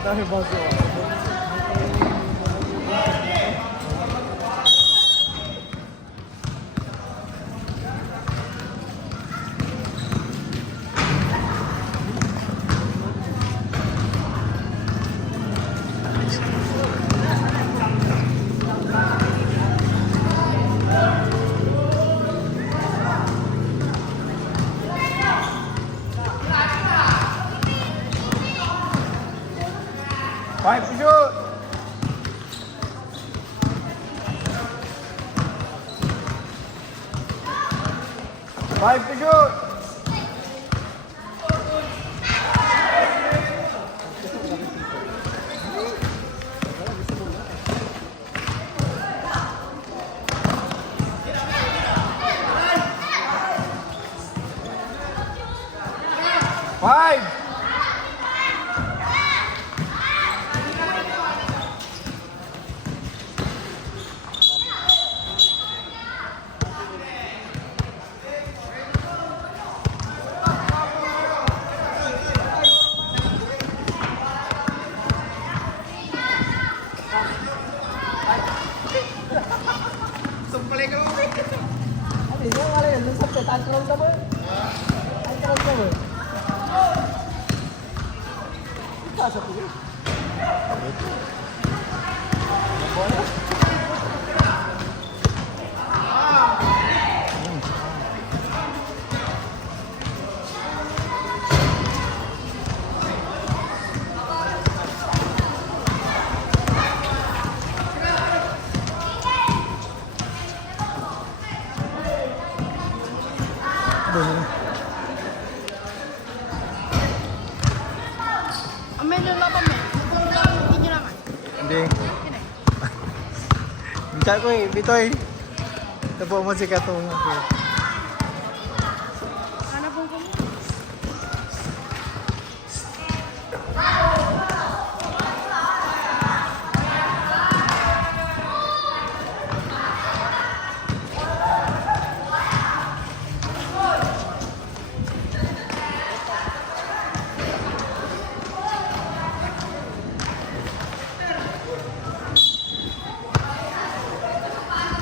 Dami baso. Five to shoot. Five to shoot. Five. Sumpah lagi kamu. Ini yang kalian lu sampai tangkrong sama. Tangkrong sama. Kita satu ni. Boleh. Amin na lang kami. Kung lang hindi naman. Hindi. Minta ko eh, Bitoy. Tapo mo si Katong. Ano pong kami?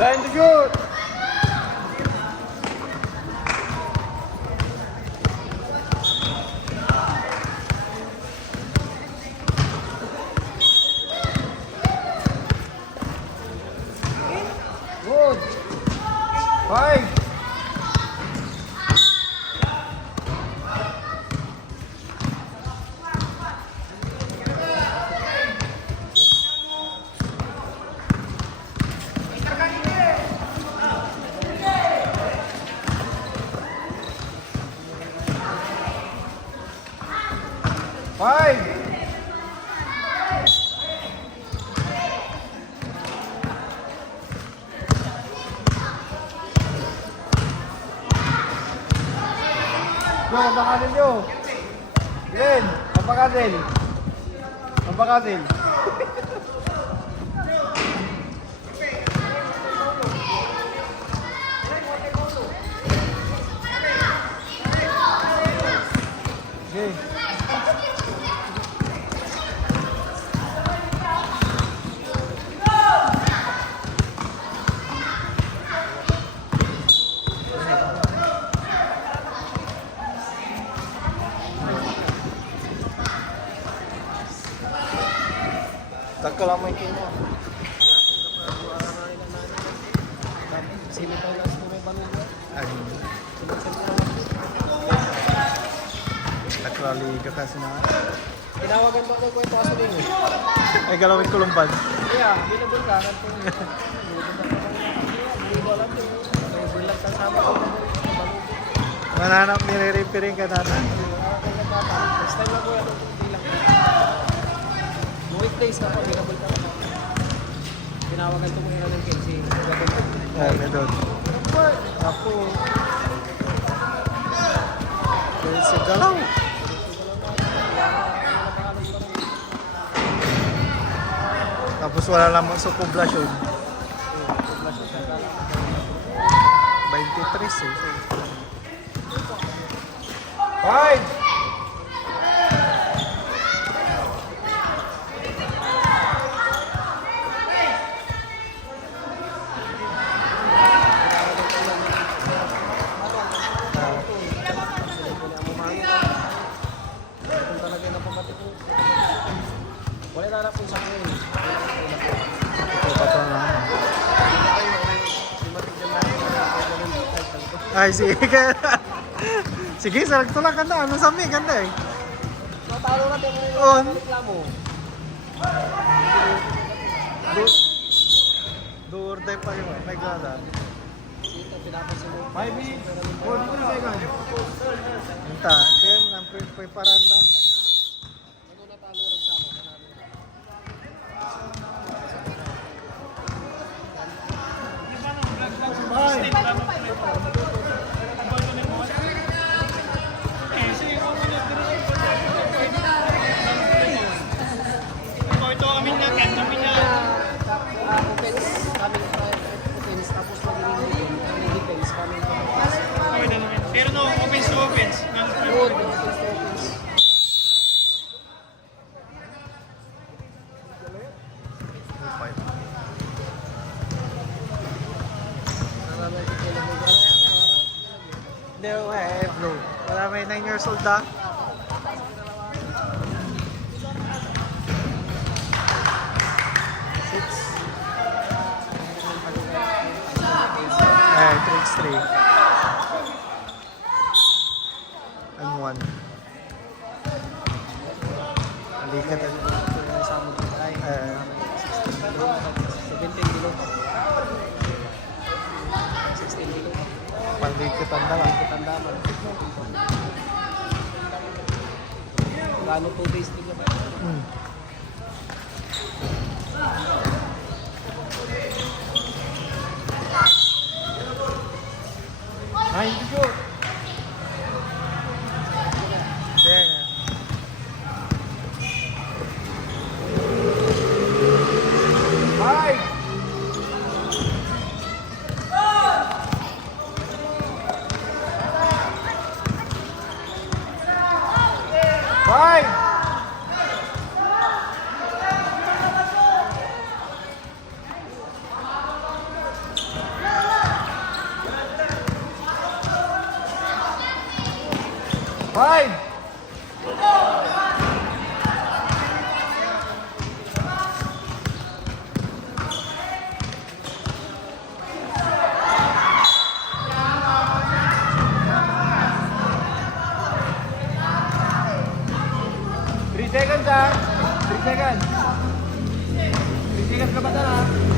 Time to shoot. Good. Five. Five. Yo, kapakasin nyo. Glenn, kapakasin. Kapakasin. Okay. Tagkalamay kayo mo. Silitaw lang sa may balungan. Takrali ka kasi na. Tinawagan pa ako ito aso din. Ay, galawin ko lumpan. Kaya, binabol ka. Hindi ko alam yun. May bulag ka sama ko. Mananap, nire-repairing ka natin. Next time na po yan. Hindi lang. Movie place na po. Binabol ka na. Tinawagan ko muna ng Kenzie. Ay, may doon. Ako. Kaya sa galaw. Tapos wala lamang sa poblasyon. 23 eh. Five! nangarap ko sa akin. Ito pa to na. Ay, sige. Sige, sarag tulak ka na. Ano sa mi? Ganda eh. Matalo natin On. yung reklamo. Duurday pa yun. May gala. Ito, pinapansin mo. 5 minutes. 43 seconds. Enta, yan. Ang paranda. Ano natalo rin sa mga namin? Offense, coming offense, tapos magiging defense, coming offense. Pero no, offense to offense. Good, offense to offense. Naramay ko kayo lang Hindi, bro. Wala may 9 years old ah. Eh, 3x3. And 1. Alikat. Eh, 17 kilo. 16 kilo. palikatan na lang. Tanda mo. Gano 2 days din ba? Hmm. Ay, hindi ko. Sige. Five. Five. Five. Three seconds ah. 3 seconds. 3 seconds ka ba na?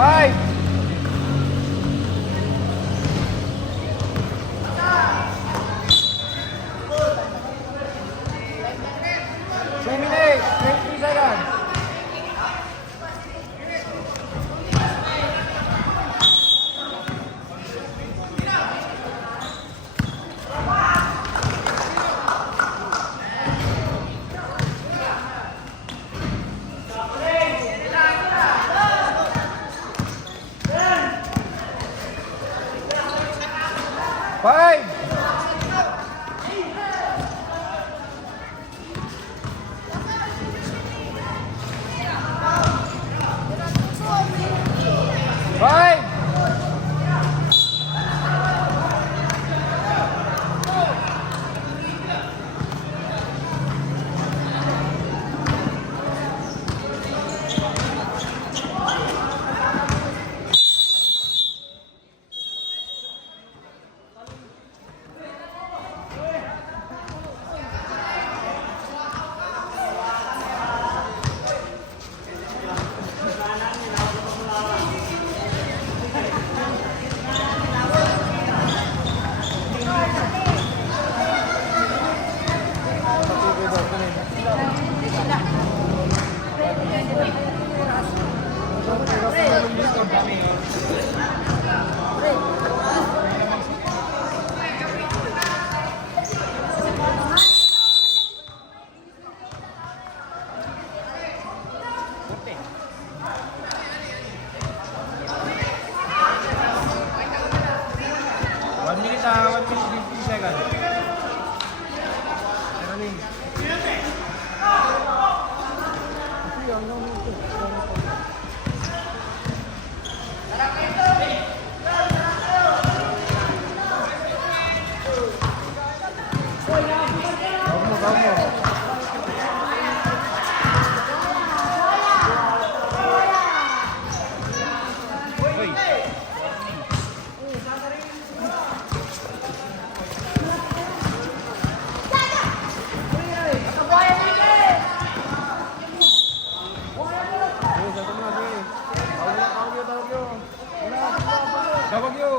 5. Two minutes, 20 seconds. Five. Five. One minute, 50 seconds. Gabagyo!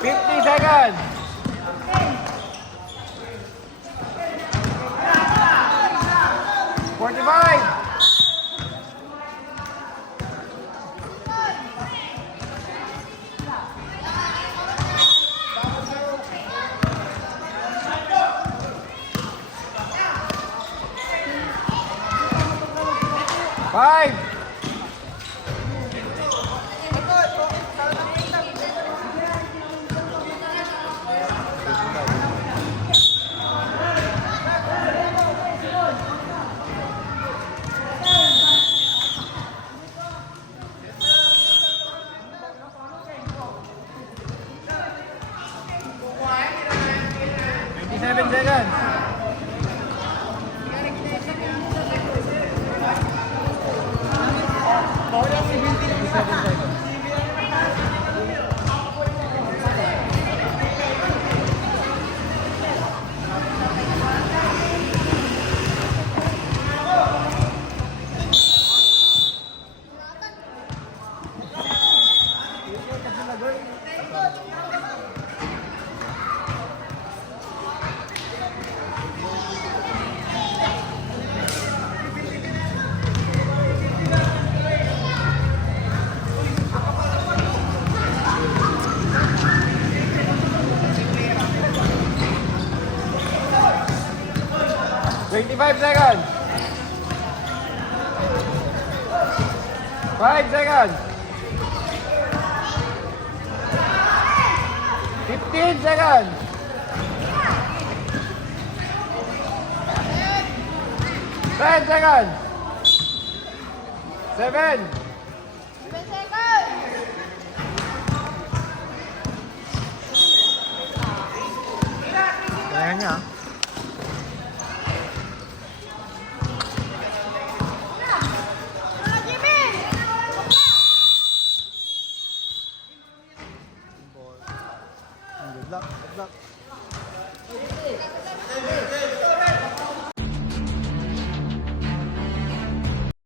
50 seconds. Five. Seven seconds. 25 seconds. 5 seconds. 15 seconds. 10 seconds. 7. 7 seconds. Kaya niya.